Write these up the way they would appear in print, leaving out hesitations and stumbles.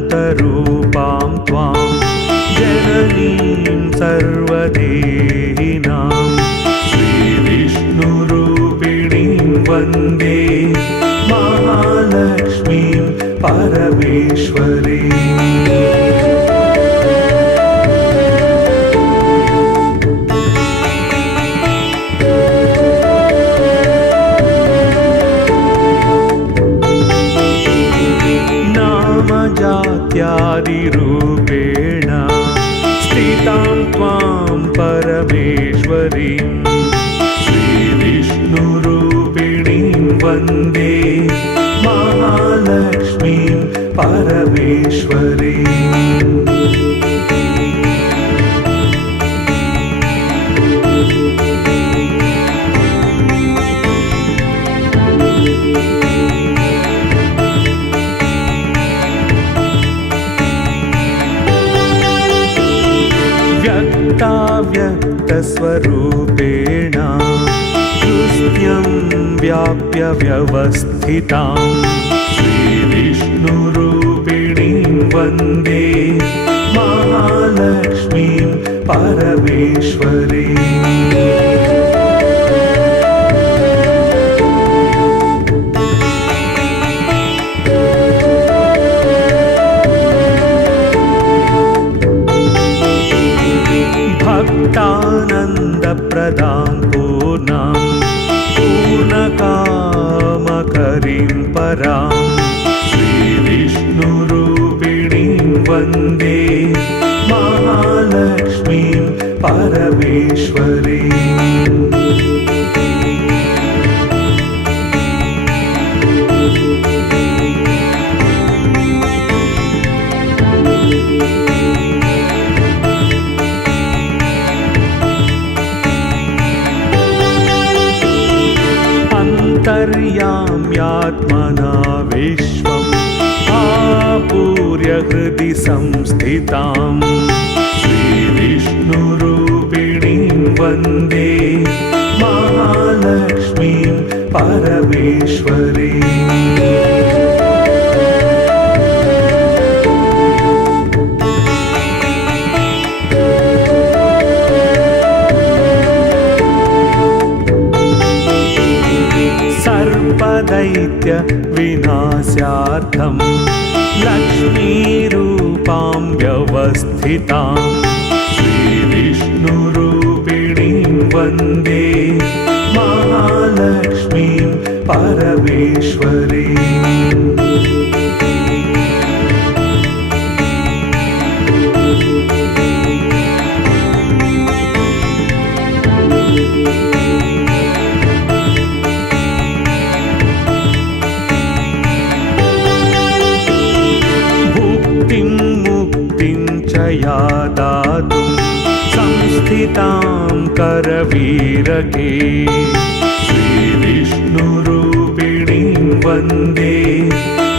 अनाद्यनन्तरूपां त्वां जननीं सर्वदेहिनां श्रीविष्णुरूपिणीं वन्दे महालक्ष्मीं परमेश्वरीम्। जात्यादिरूपेण स्थितां त्वां परमेश्वरीं श्रीविष्णुरूपिणीं वन्दे महालक्ष्मीं परमेश्वरीम्। व्यक्तस्वरूपेण हृदयं व्याप्य व्यवस्थितां श्रीविष्णुरूपिणीं वन्दे महालक्ष्मीं परमेश्वरीम्। भक्तानन्दप्रदां पूर्णां पूर्णकामकरीं परां श्रीविष्णुरूपिणीं वन्दे महालक्ष्मीं परमेश्वरीम्। अन्तर्याम्यात्मना विश्वम् आपूर्य हृदि संस्थितां श्रीविष्णुरूपिणीं वन्दे महालक्ष्मीं परमेश्वरीम्। सर्वदैत्य विनाशार्थं लक्ष्मीरूपां व्यवस्थितां श्रीविष्णुरूपिणीं वन्दे महालक्ष्मीं परमेश्वरीम्। या दातुं संस्थितां करवीरके श्रीविष्णुरूपिणीं वन्दे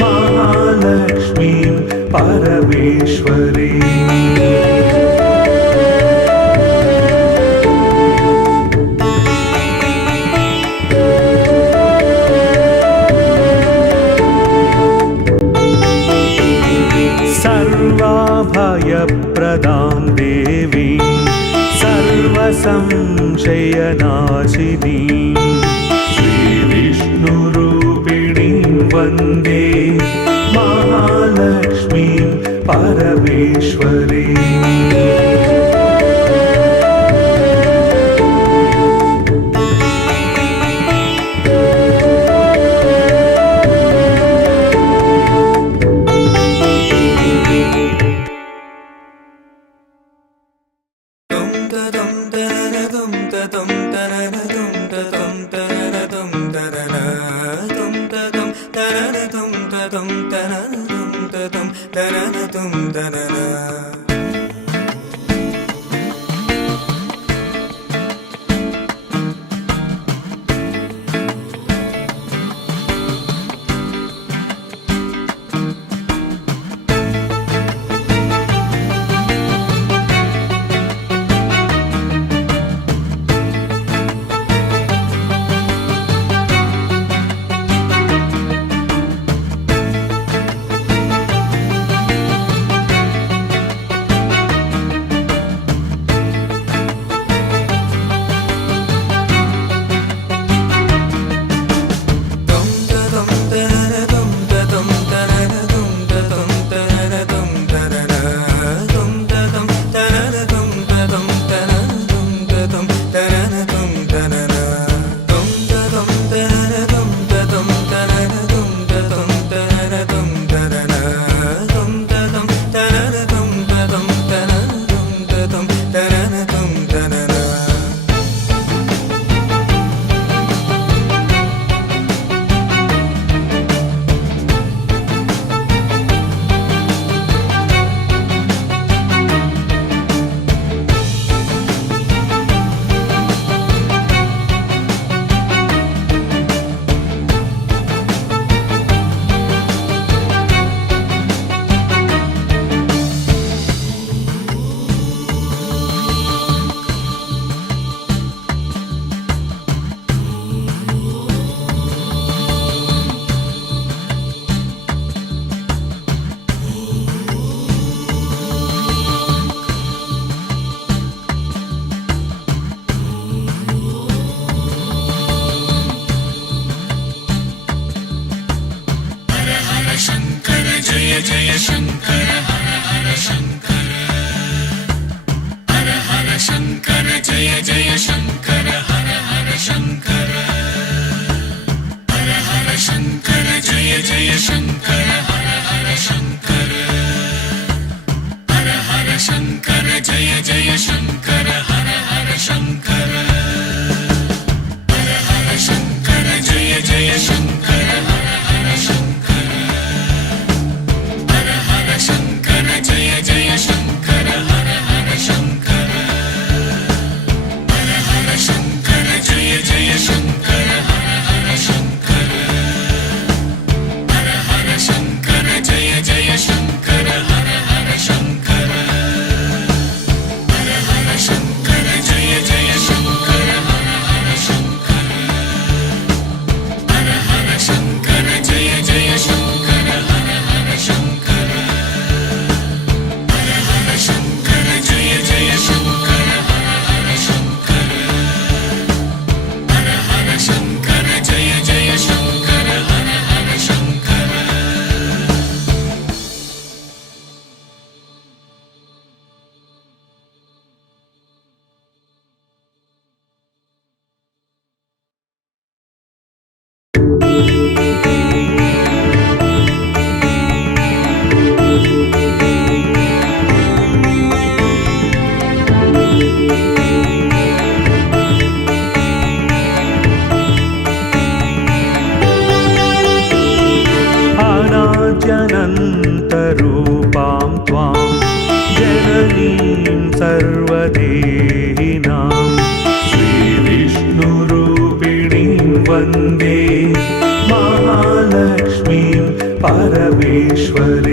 महालक्ष्मीं परमेश्वरीम्। सर्वाभयप्रदां देवीं सर्वसंशयनाशिनीं श्रीविष्णुरूपिणीं वन्दे महालक्ष्मीं परमेश्वरीम्। शङ्कर जय जय शङ्कर हर हर शङ्कर शङ्कर जय जय शङ्कर हर हर शङ्कर शङ्कर जय जय शङ्कर हर हर शङ्कर शङ्कर जय जय शङ्कर हर हर शङ्कर शङ्कर जय जय शङ्कर हर हर शङ्कर शङ्कर जय जय शङ्कर हर हर शङ्कर शङ्कर जय जय शङ्कर हर हर शङ्कर शङ्कर जय जय शङ्कर हर हर शङ्कर शङ्कर जय जय शङ्कर हर हर शङ्कर अनाद्यनन्तरूपां त्वां जननीं सर्वदेहिनां श्रीविष्णुरूपिणीं वन्दे महालक्ष्मीं परमेश्वरीम्